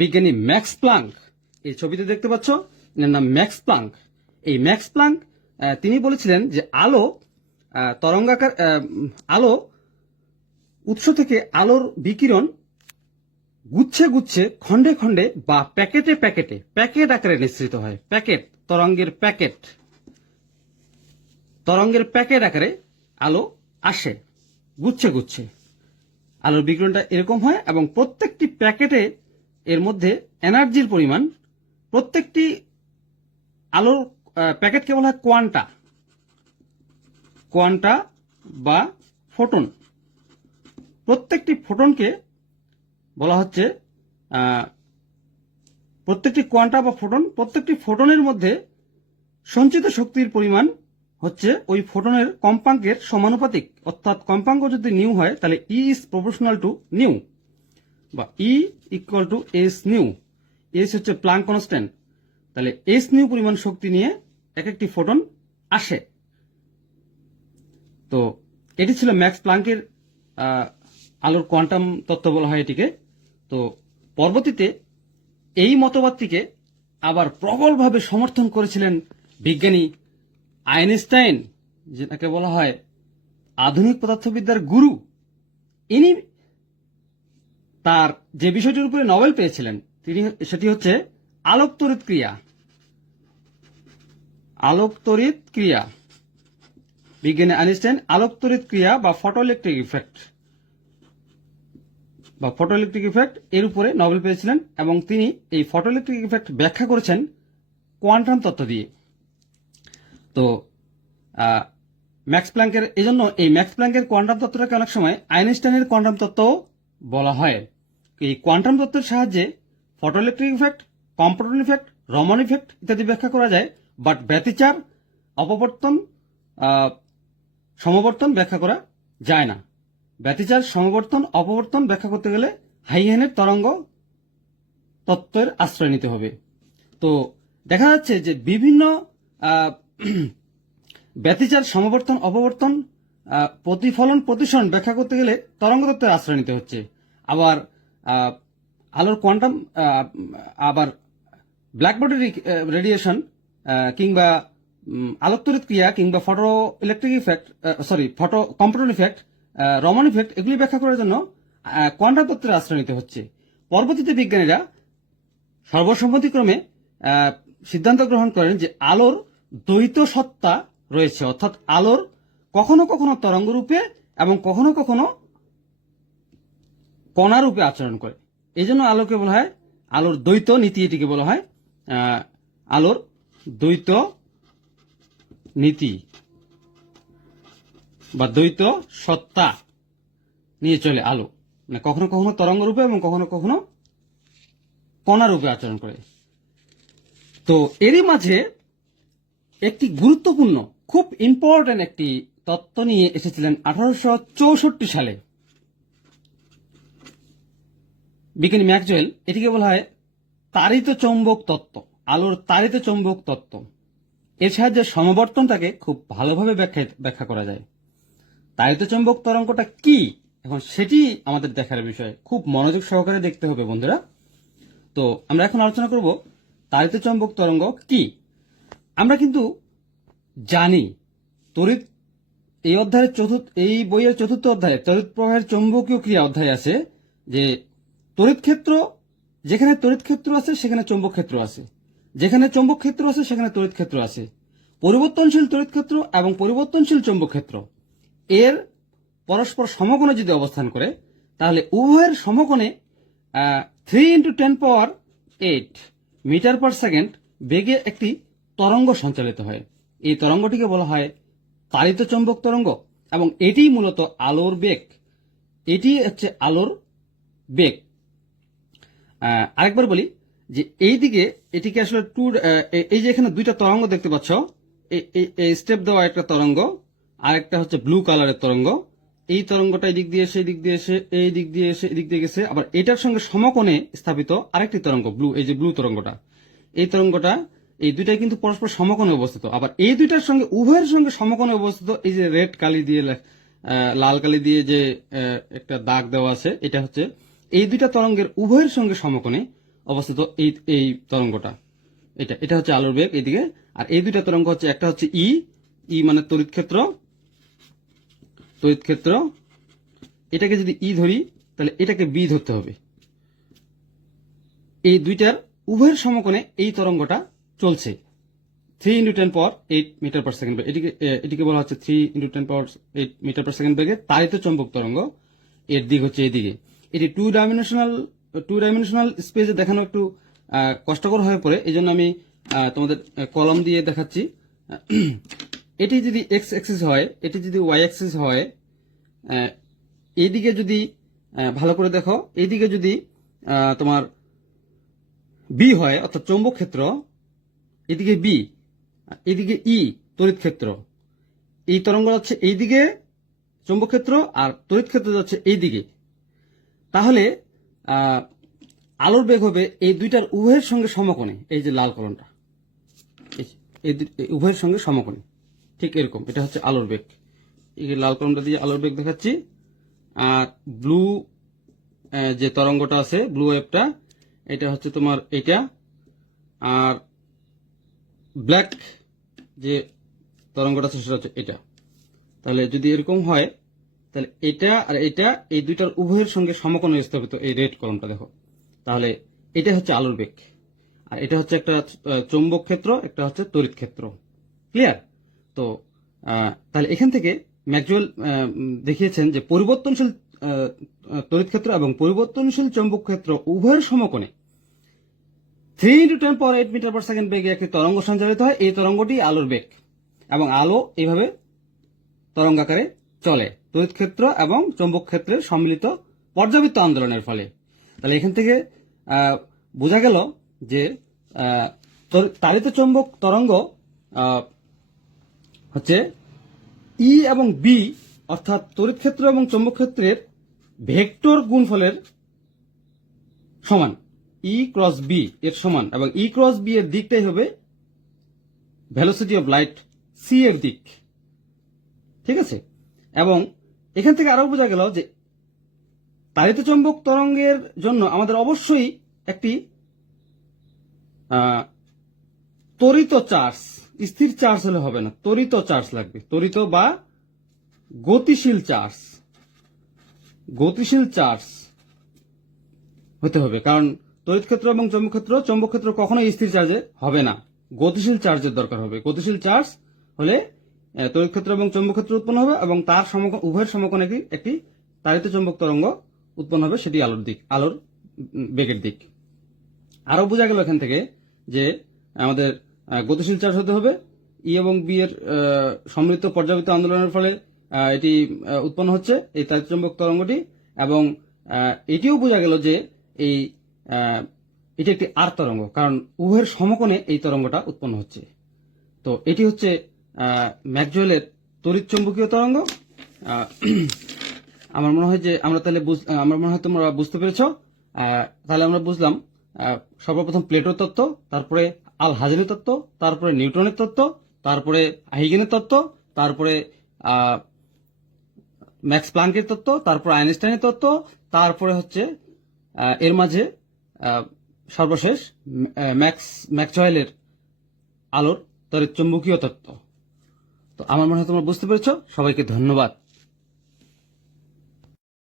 বিজ্ঞানী max Planck, এই ছবিতে দেখতে পাচ্ছ, এর নাম ম্যাক্স প্লাঙ্ক। এই ম্যাক্স প্লাঙ্ক তিনি বলেছিলেন যে আলো তরঙ্গাকার আলো উৎস থেকে আলোর বিকিরণ গুচ্ছে গুচ্ছে, খণ্ডে খণ্ডে বা প্যাকেটে প্যাকেটে, প্যাকেট আকারে নিঃসৃত হয়। প্যাকেট, তরঙ্গের প্যাকেট আকারে আলো আসে গুচ্ছে গুচ্ছে। আলোর বিকিরণটা এরকম হয় এবং প্রত্যেকটি প্যাকেটে এর মধ্যে এনার্জির পরিমাণ, প্রত্যেকটি আলোর প্যাকেটকে বলা হয় কোয়ান্টা বা ফোটন। প্রত্যেকটি ফোটনকে বলা হচ্ছে প্রত্যেকটি কোয়ান্টা বা ফোটন, প্রত্যেকটি ফোটনের মধ্যে সঞ্চিত শক্তির পরিমাণ হচ্ছে ওই ফোটনের কম্পাঙ্কের সমানুপাতিক। অর্থাৎ কম্পাঙ্ক যদি নিউ হয় তাহলে ই ইজ প্রপোর্শনাল টু নিউ, বা E equal to S new. S হচ্ছে প্লাঙ্ক কনস্ট্যান্ট, তাহলে এস নিউ পরিমাণ শক্তি নিয়ে এক একটি ফোটন আসে। তো এটি ছিল ম্যাক্স প্লাঙ্কের আলোর কোয়ান্টাম তত্ত্ব বলা হয় এটিকে। তো পরবর্তীতে এই মতবাদটিকে আবার প্রবলভাবে সমর্থন করেছিলেন বিজ্ঞানী আইনস্টাইন, যেটাকে বলা হয় আধুনিক পদার্থবিদ্যার গুরু। ইনি তার যে বিষয়টির উপরে নোবেল পেয়েছিলেন সেটি হচ্ছে আলোক তড়িৎ ক্রিয়া। বিজ্ঞানী আইনস্টাইন আলোক তড়িৎ ক্রিয়া বা ফটোইলেকট্রিক ইফেক্ট এর উপরে নোবেল পেয়েছিলেন, এবং তিনি এই ফটোইলেকট্রিক ইফেক্ট ব্যাখ্যা করেছেন কোয়ান্টাম তত্ত্ব দিয়ে। তো ম্যাক্স প্ল্যাঙ্কের এজন্য এই ম্যাক্স প্ল্যাঙ্কের কোয়ান্টাম তত্ত্বটাকে অনেক সময় আইনস্টাইনের কোয়ান্টাম তত্ত্বও বলা হয়। এই কোয়ান্টাম তত্ত্বের সাহায্যে photoelectric effect, Compton effect, Raman effect ইত্যাদি ব্যাখ্যা করা যায়, বাট ব্যতিচার, অপবর্তন, সমবর্তন ব্যাখ্যা করা যায় না। ব্যতিচার, সমবর্তন, অপবর্তন ব্যাখ্যা করতে গেলে হাইগেনের তরঙ্গ তত্ত্বের আশ্রয় নিতে হবে। তো দেখা যাচ্ছে যে বিভিন্ন ব্যতিচার, সমবর্তন, অপবর্তন, প্রতিফলন, প্রতিসরণ ব্যাখ্যা করতে গেলে তরঙ্গ তত্ত্বের আশ্রয় নিতে হচ্ছে। আবার আলোর কোয়ান্টাম, আবার ব্ল্যাকবডি রেডিয়েশন কিংবা আলোক তড়িৎ ক্রিয়া কিংবা photo Compton effect, Raman effect, এগুলি ব্যাখ্যা করার জন্য কোয়ান্টাম তত্ত্বের আশ্রয় নিতে হচ্ছে। পরবর্তীতে বিজ্ঞানীরা সর্বসম্মতিক্রমে সিদ্ধান্ত গ্রহণ করেন যে আলোর দ্বৈত সত্তা রয়েছে, অর্থাৎ আলোর কখনো কখনো তরঙ্গ রূপে এবং কখনো কখনো কণা রূপে আচরণ করে। এই জন্য আলোকে বলা হয় আলোর দ্বৈত নীতি। এটিকে বলা হয় আলোর দ্বৈত নীতি বা দ্বৈত সত্তা নিয়ে চলে আলো, মানে কখনো কখনো তরঙ্গ রূপে এবং কখনো কখনো কণা রূপে আচরণ করে। তো এরই মাঝে একটি গুরুত্বপূর্ণ, খুব ইম্পর্টেন্ট একটি তত্ত্ব নিয়ে এসেছিলেন 1864 সালে বিজ্ঞানী ম্যাক্সওয়েল। এটিকে বলা হয় তাড়িত চৌম্বক তত্ত্ব, আলোর তাড়িত চৌম্বক তত্ত্ব। এর সাহায্যে সমবর্তনটাকে খুব ভালোভাবে ব্যাখ্যা করা যায়। তাড়িত চৌম্বক তরঙ্গটা কি, এখন সেটি আমাদের দেখার বিষয়, খুব মনোযোগ সহকারে দেখতে হবে বন্ধুরা। তো আমরা এখন আলোচনা করব তাড়িত চৌম্বক তরঙ্গ কি। আমরা কিন্তু জানি তড়িৎ, এই বইয়ের চতুর্থ অধ্যায়ে তড়িৎ প্রবাহের চৌম্বকীয় ক্রিয়া অধ্যায় আছে যে তড়িৎ ক্ষেত্র, যেখানে তড়িৎ ক্ষেত্র আছে সেখানে চৌম্বক ক্ষেত্র আছে, যেখানে চৌম্বক ক্ষেত্র আছে সেখানে তড়িৎ ক্ষেত্র আছে। পরিবর্তনশীল তড়িৎ ক্ষেত্র এবং পরিবর্তনশীল চৌম্বক ক্ষেত্র এর পরস্পর সমকোণে যদি অবস্থান করে তাহলে উভয়ের সমকোণে 3 × 10⁸ মিটার পার সেকেন্ড বেগে একটি তরঙ্গ সঞ্চালিত হয়। এই তরঙ্গটিকে বলা হয় তাড়িত চৌম্বক তরঙ্গ, এবং এটি মূলত আলোর বেগ। এটি হচ্ছে আলোর বেগ। আরেকবার বলি যে এই দিকে এটিকে আসলে এই যে এখানে দুইটা তরঙ্গ দেখতে পাচ্ছ, এই স্টেপ দেওয়া একটা তরঙ্গ, আরেকটা হচ্ছে ব্লু কালারের তরঙ্গ। এই তরঙ্গটা এই দিক দিয়ে এসে, এই দিক দিয়ে এসে, এই দিক দিয়ে এসে, এদিক দিয়ে গেছে। আবার এটার সঙ্গে সমকোণে স্থাপিত আরেকটি তরঙ্গ, এই যে ব্লু তরঙ্গটা, এই তরঙ্গটা, এই দুইটাই কিন্তু পরস্পর সমকোণে অবস্থিত। আবার এই দুইটার সঙ্গে, উভয়ের সঙ্গে সমকোণে অবস্থিত এই যে রেড কালি দিয়ে, লাল কালি দিয়ে যে একটা দাগ দেওয়া আছে, এটা হচ্ছে এই দুইটা তরঙ্গের উভয়ের সঙ্গে সমকোণে, অবস্থিত এই এই তরঙ্গটা, এটা হচ্ছে আলোর বেগ এইদিকে। আর এই দুইটা তরঙ্গ হচ্ছে, একটা হচ্ছে ই মানে তড়িৎ ক্ষেত্র, এটাকে যদি ই ধরি তাহলে এটাকে বি ধরতে হবে। এই দুইটার উভয়ের সমকোণে এই তরঙ্গটা চলছে 3 × 10⁸ মিটার পার সেকেন্ড। এটিকে বলা হচ্ছে 3 × 10⁸ মিটার পার সেকেন্ড বেগে তাড়িত চৌম্বক তরঙ্গ। এর দিক হচ্ছে এইদিকে। এটি টু ডাইমেনশনাল স্পেসে দেখানো একটু কষ্টকর হয়ে পড়ে, এই জন্য আমি তোমাদের কলম দিয়ে দেখাচ্ছি। এটি যদি এক্স অ্যাক্সিস হয়, এটি যদি ওয়াই অ্যাক্সিস হয়, এইদিকে যদি ভালো করে দেখো, এইদিকে যদি তোমার বি হয় অর্থাৎ চৌম্বক ক্ষেত্র, এদিকে বি, এদিকে ই তড়িৎ ক্ষেত্র, এই তরঙ্গ যাচ্ছে এইদিকে চৌম্বক ক্ষেত্র আর তড়িৎ ক্ষেত্র যাচ্ছে এইদিকে, তাহলে আলোর বেগ হবে এই দুইটার উভয়ের সঙ্গে সমকোণে। এই যে লাল কলমটা, এই উভয়ের সঙ্গে সমকোণে, ঠিক এরকম। এটা হচ্ছে আলোর বেগ। এই লাল কলমটা দিয়ে আলোর বেগ দেখাচ্ছি। আর ব্লু যে তরঙ্গটা আছে, ব্লু ওয়েভটা, এটা হচ্ছে তোমার এইটা। আর ব্ল্যাক যে তরঙ্গটা আছে সেটা হচ্ছে এটা। তাহলে যদি এরকম হয়, তাহলে এটা আর এটা এই দুইটার উভয়ের সঙ্গে সমকোণে স্থাপিত, এই রেড কলমটা দেখো, তাহলে এটা হচ্ছে আলোর বেগ। আর এটা হচ্ছে একটা চৌম্বক ক্ষেত্র, একটা হচ্ছে তড়িৎ ক্ষেত্র। ক্লিয়ার? তো তাহলে এখান থেকে ম্যাক্সওয়েল দেখিয়েছেন যে পরিবর্তনশীল তড়িৎ ক্ষেত্র এবং পরিবর্তনশীল চৌম্বক ক্ষেত্র উভয়ের সমকোণে 3 × 10⁸ মিটার পার সেকেন্ড বেগে একটি তরঙ্গ সঞ্চালিত হয়। এই তরঙ্গটি আলোর বেগ, এবং আলো এইভাবে তরঙ্গাকারে চলে তড়িৎ ক্ষেত্র এবং চৌম্বক ক্ষেত্রের সম্মিলিত পর্যাবৃত্ত আন্দোলনের ফলে। তাহলে এখান থেকে বোঝা গেল যে তাড়িত চৌম্বক তরঙ্গ হচ্ছে ই এবং বি অর্থাৎ তড়িৎ ক্ষেত্র এবং চৌম্বক ক্ষেত্রের ভেক্টর গুণফলের সমান, ই ক্রস বি এর সমান, এবং ই ক্রস বি এর দিকটাই হবে ভেলোসিটি অফ লাইট সি এর দিক। ঠিক আছে? এবং এখান থেকে আরো বোঝা গেল যে তাড়িত চৌম্বক তরঙ্গের জন্য আমাদের অবশ্যই একটি ত্বরিত চার্জ, স্থির চার্জ হলে হবে না, ত্বরিত চার্জ লাগবে। ত্বরিত বা গতিশীল চার্জ হতে হবে, কারণ তড়িৎ ক্ষেত্র এবং চৌম্বক ক্ষেত্র কখনোই স্থির চার্জে হবে না, গতিশীল চার্জের দরকার হবে। গতিশীল চার্জ হলে তড়িৎ ক্ষেত্র এবং চৌম্বক ক্ষেত্র উৎপন্ন হবে, এবং তার উভয়ের সমকোণে একটি তাড়িত চৌম্বক তরঙ্গ উৎপন্ন হবে, সেটি আলোর বেগের দিক। আরো বোঝা গেল এখান থেকে যে আমাদের গতিশীল চার্জ হতে হবে, ই এবং বি এর সম্মিলিত পর্যাবৃত্ত আন্দোলনের ফলে এটি উৎপন্ন হচ্ছে, এই তাড়িত চৌম্বক তরঙ্গটি। এবং এটিও বোঝা গেল যে এটি একটি আর তরঙ্গ, কারণ উভয়ের সমকোণে এই তরঙ্গটা উৎপন্ন হচ্ছে। তো এটি হচ্ছে ম্যাক্সওয়েলের তড়িৎ চৌম্বকীয় তরঙ্গ। আমার মনে হয় যে তোমরা বুঝতে পেরেছ। তাহলে আমরা বুঝলাম সর্বপ্রথম প্লেটোর তত্ত্ব, তারপরে আল হাজারি তত্ত্ব, তারপরে নিউটনের তত্ত্ব, তারপরে হাইগেনের তত্ত্ব, তারপরে ম্যাক্স প্লাঙ্কের তত্ত্ব, তারপরে আইনস্টাইনের তত্ত্ব, তারপরে হচ্ছে এর মাঝে সর্বশেষ ম্যাক্সওয়েলের আলোর তড়িৎ চৌম্বকীয় তত্ত্ব। তো আমার মনে হয় তোমরা বুঝতে পেরেছ। সবাইকে ধন্যবাদ।